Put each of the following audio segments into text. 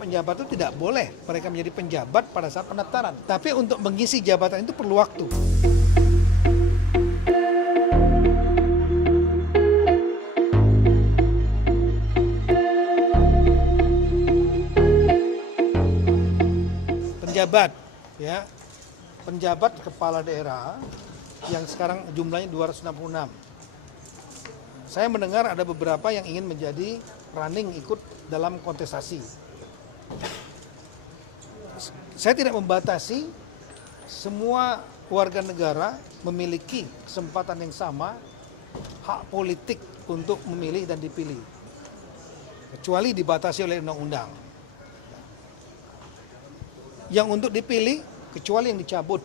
Penjabat itu tidak boleh mereka menjadi penjabat pada saat pendaftaran. Tapi untuk mengisi jabatan itu perlu waktu. Penjabat, ya, penjabat kepala daerah yang sekarang jumlahnya 266. Saya mendengar ada beberapa yang ingin menjadi running ikut dalam kontestasi. Saya tidak membatasi, semua warga negara memiliki kesempatan yang sama, hak politik untuk memilih dan dipilih. Kecuali dibatasi oleh undang-undang. Yang untuk dipilih, kecuali yang dicabut,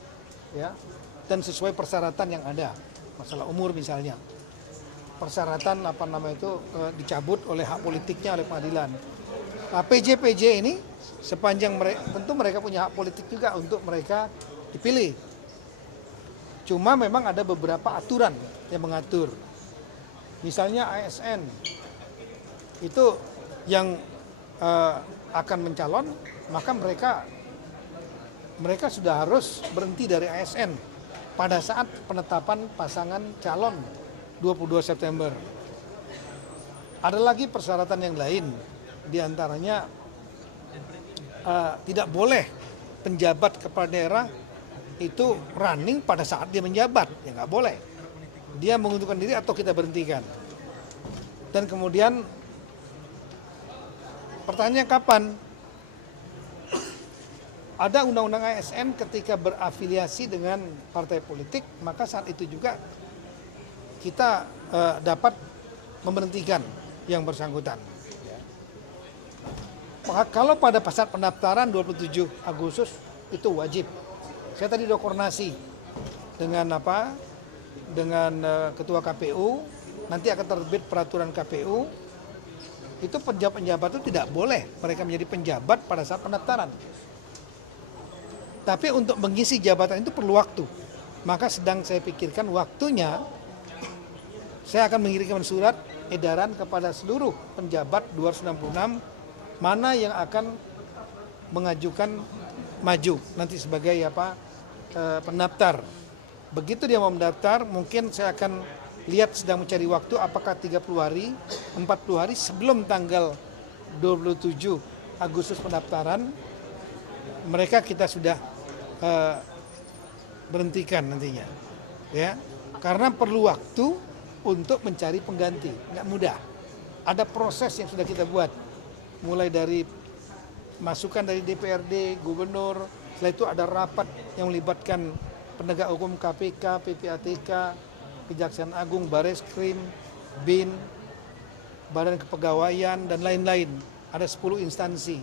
ya, dan sesuai persyaratan yang ada. Masalah umur misalnya. Persyaratan dicabut oleh hak politiknya oleh pengadilan. Nah, PJ ini sepanjang tentu mereka punya hak politik juga untuk mereka dipilih. Cuma memang ada beberapa aturan yang mengatur. Misalnya ASN itu yang akan mencalon, maka mereka sudah harus berhenti dari ASN pada saat penetapan pasangan calon 22 September. Ada lagi persyaratan yang lain, diantaranya tidak boleh penjabat kepala daerah itu running pada saat dia menjabat, ya nggak boleh. Dia mengundurkan diri atau kita berhentikan. Dan kemudian pertanyaannya kapan? Ada undang-undang ASN ketika berafiliasi dengan partai politik, maka saat itu juga kita dapat memberhentikan yang bersangkutan. Kalau pada saat pendaftaran 27 Agustus itu wajib. Saya tadi udah koordinasi dengan ketua KPU, nanti akan terbit peraturan KPU. Itu penjabat itu tidak boleh mereka menjadi penjabat pada saat pendaftaran. Tapi untuk mengisi jabatan itu perlu waktu. Maka sedang saya pikirkan waktunya, saya akan mengirimkan surat edaran kepada seluruh penjabat 266 mana yang akan mengajukan maju nanti sebagai pendaftar. Begitu dia mau mendaftar, mungkin saya akan lihat sedang mencari waktu apakah 30 hari, 40 hari sebelum tanggal 27 Agustus pendaftaran, mereka kita sudah berhentikan nantinya. Ya, karena perlu waktu untuk mencari pengganti, nggak mudah. Ada proses yang sudah kita buat, mulai dari masukan dari DPRD, gubernur, setelah itu ada rapat yang melibatkan penegak hukum KPK, PPATK, Kejaksaan Agung, Bareskrim, BIN, Badan Kepegawaian, dan lain-lain. Ada 10 instansi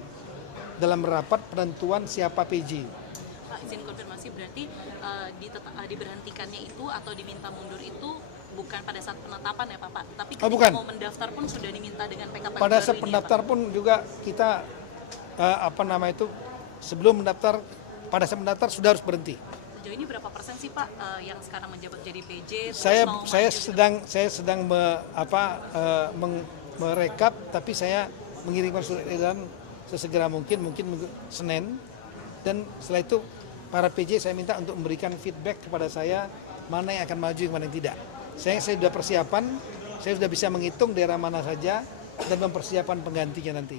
dalam rapat penentuan siapa PJ. Pak, izin konfirmasi, berarti diberhentikannya itu atau diminta mundur itu bukan pada saat penetapan ya Pak, tapi ketika mau mendaftar pun sudah diminta dengan PKPU pada baru saat ini, pendaftar ya, pun juga kita sebelum mendaftar, pada saat mendaftar sudah harus berhenti. Sejauh ini berapa persen sih Pak yang sekarang menjabat jadi PJ? Saya sedang merekap, tapi saya mengirimkan surat edaran sesegera mungkin Senin, dan setelah itu para PJ saya minta untuk memberikan feedback kepada saya mana yang akan maju, mana yang tidak. Saya sudah persiapan, saya sudah bisa menghitung daerah mana saja dan mempersiapkan penggantinya nanti.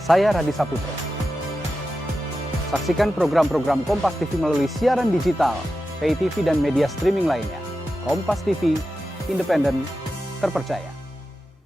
Saya Radi Saputro. Saksikan program-program Kompas TV melalui siaran digital, pay TV dan media streaming lainnya. Kompas TV, independen, terpercaya.